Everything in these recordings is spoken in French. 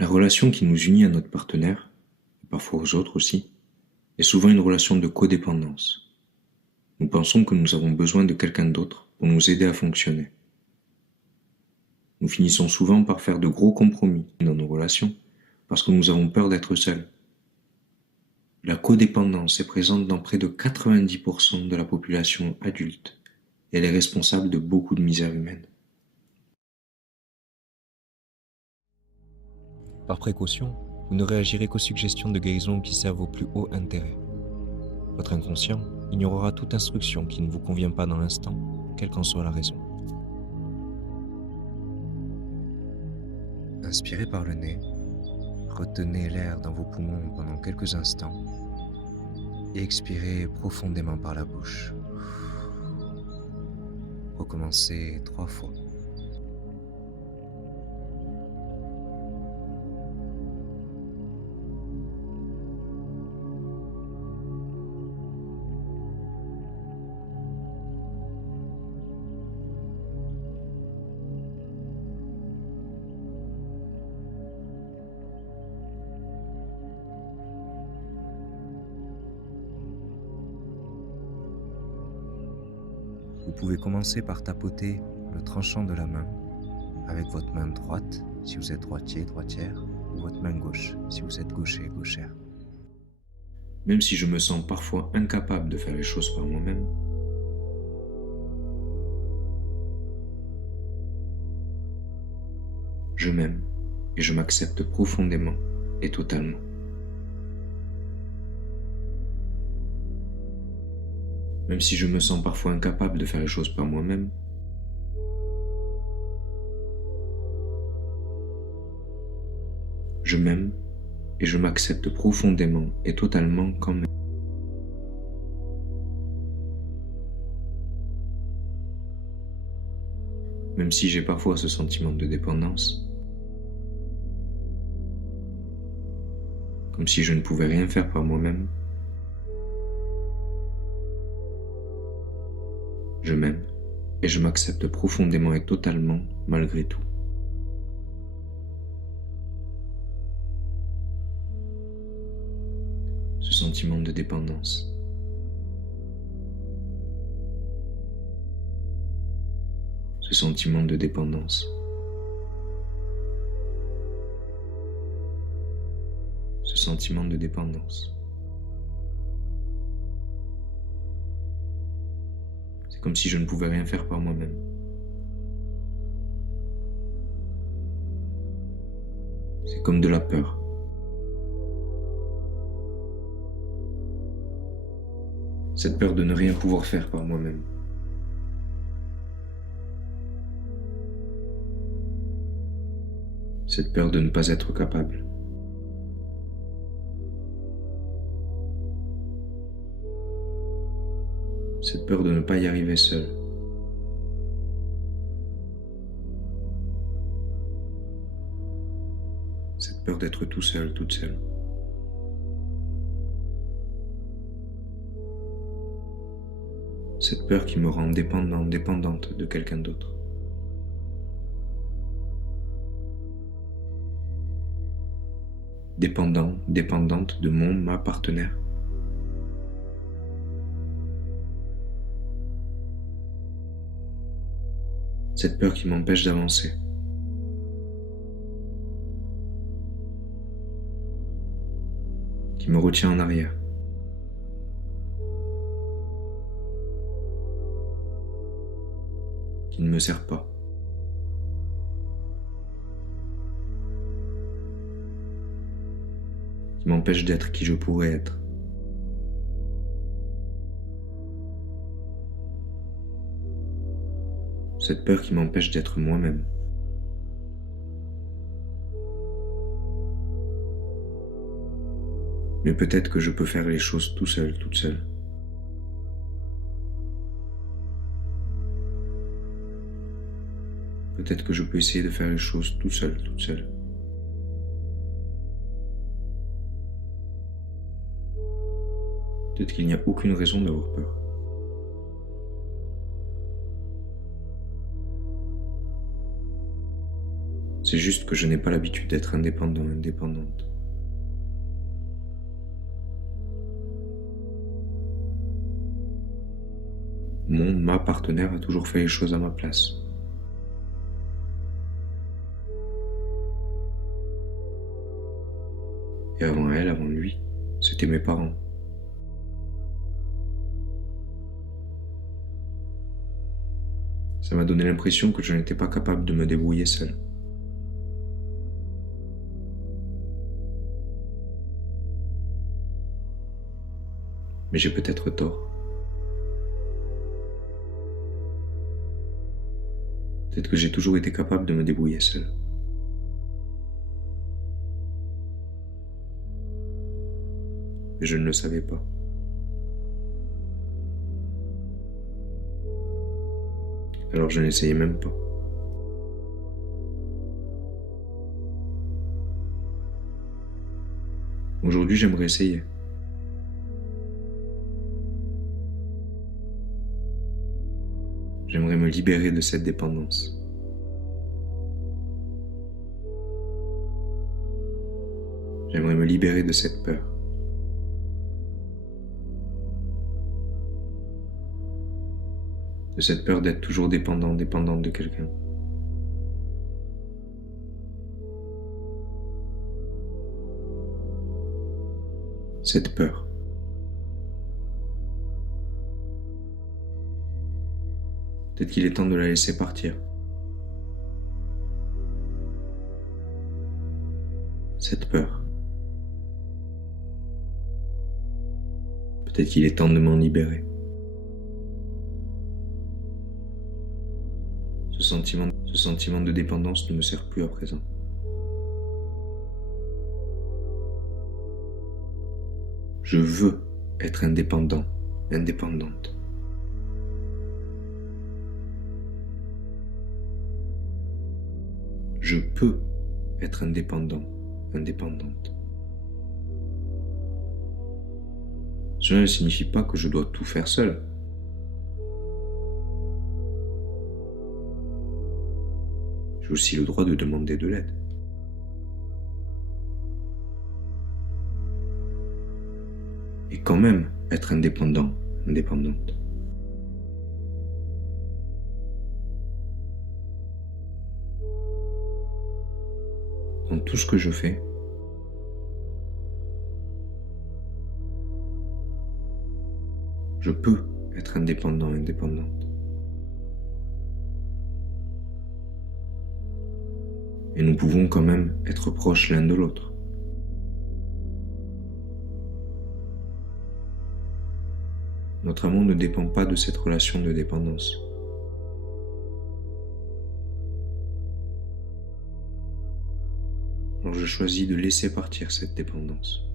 La relation qui nous unit à notre partenaire, et parfois aux autres aussi, est souvent une relation de codépendance. Nous pensons que nous avons besoin de quelqu'un d'autre pour nous aider à fonctionner. Nous finissons souvent par faire de gros compromis dans nos relations parce que nous avons peur d'être seuls. La codépendance est présente dans près de 90% de la population adulte et elle est responsable de beaucoup de misère humaine. Par précaution, vous ne réagirez qu'aux suggestions de guérison qui servent au plus haut intérêt. Votre inconscient ignorera toute instruction qui ne vous convient pas dans l'instant, quelle qu'en soit la raison. Inspirez par le nez, retenez l'air dans vos poumons pendant quelques instants et expirez profondément par la bouche. Recommencez 3 fois. Vous pouvez commencer par tapoter le tranchant de la main avec votre main droite si vous êtes droitier, droitière, ou votre main gauche si vous êtes gaucher, gauchère. Même si je me sens parfois incapable de faire les choses par moi-même, je m'aime et je m'accepte profondément et totalement. Même si je me sens parfois incapable de faire les choses par moi-même, je m'aime et je m'accepte profondément et totalement quand même. Même si j'ai parfois ce sentiment de dépendance, comme si je ne pouvais rien faire par moi-même, je m'aime et je m'accepte profondément et totalement malgré tout. Ce sentiment de dépendance. Ce sentiment de dépendance. Ce sentiment de dépendance. C'est comme si je ne pouvais rien faire par moi-même. C'est comme de la peur. Cette peur de ne rien pouvoir faire par moi-même. Cette peur de ne pas être capable. Cette peur de ne pas y arriver seul. Cette peur d'être tout seul, toute seule. Cette peur qui me rend dépendant, dépendante de quelqu'un d'autre. Dépendant, dépendante de ma partenaire. Cette peur qui m'empêche d'avancer. Qui me retient en arrière. Qui ne me sert pas. Qui m'empêche d'être qui je pourrais être. Cette peur qui m'empêche d'être moi-même. Mais peut-être que je peux faire les choses tout seul, toute seule. Peut-être que je peux essayer de faire les choses tout seul, toute seule. Peut-être qu'il n'y a aucune raison d'avoir peur. C'est juste que je n'ai pas l'habitude d'être indépendant, indépendante. Ma partenaire a toujours fait les choses à ma place. Et avant elle, avant lui, c'était mes parents. Ça m'a donné l'impression que je n'étais pas capable de me débrouiller seul. Mais j'ai peut-être tort. Peut-être que j'ai toujours été capable de me débrouiller seul. Mais je ne le savais pas. Alors je n'essayais même pas. Aujourd'hui, j'aimerais essayer. J'aimerais me libérer de cette dépendance. J'aimerais me libérer de cette peur. De cette peur d'être toujours dépendant, dépendante de quelqu'un. Cette peur. Peut-être qu'il est temps de la laisser partir. Cette peur. Peut-être qu'il est temps de m'en libérer. Ce sentiment de dépendance ne me sert plus à présent. Je veux être indépendant, indépendante. Je peux être indépendant, indépendante. Cela ne signifie pas que je dois tout faire seul. J'ai aussi le droit de demander de l'aide. Et quand même être indépendant, indépendante. Dans tout ce que je fais, je peux être indépendant, indépendante. Et nous pouvons quand même être proches l'un de l'autre. Notre amour ne dépend pas de cette relation de dépendance. Alors je choisis de laisser partir cette dépendance.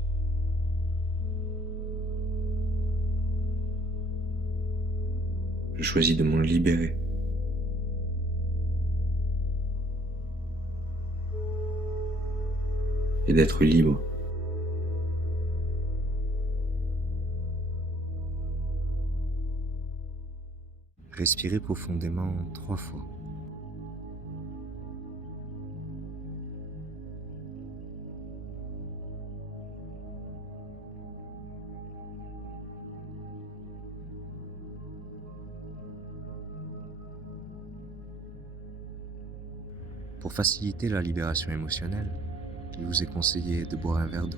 Je choisis de m'en libérer. Et d'être libre. Respirez profondément 3 fois. Pour faciliter la libération émotionnelle, il vous est conseillé de boire un verre d'eau.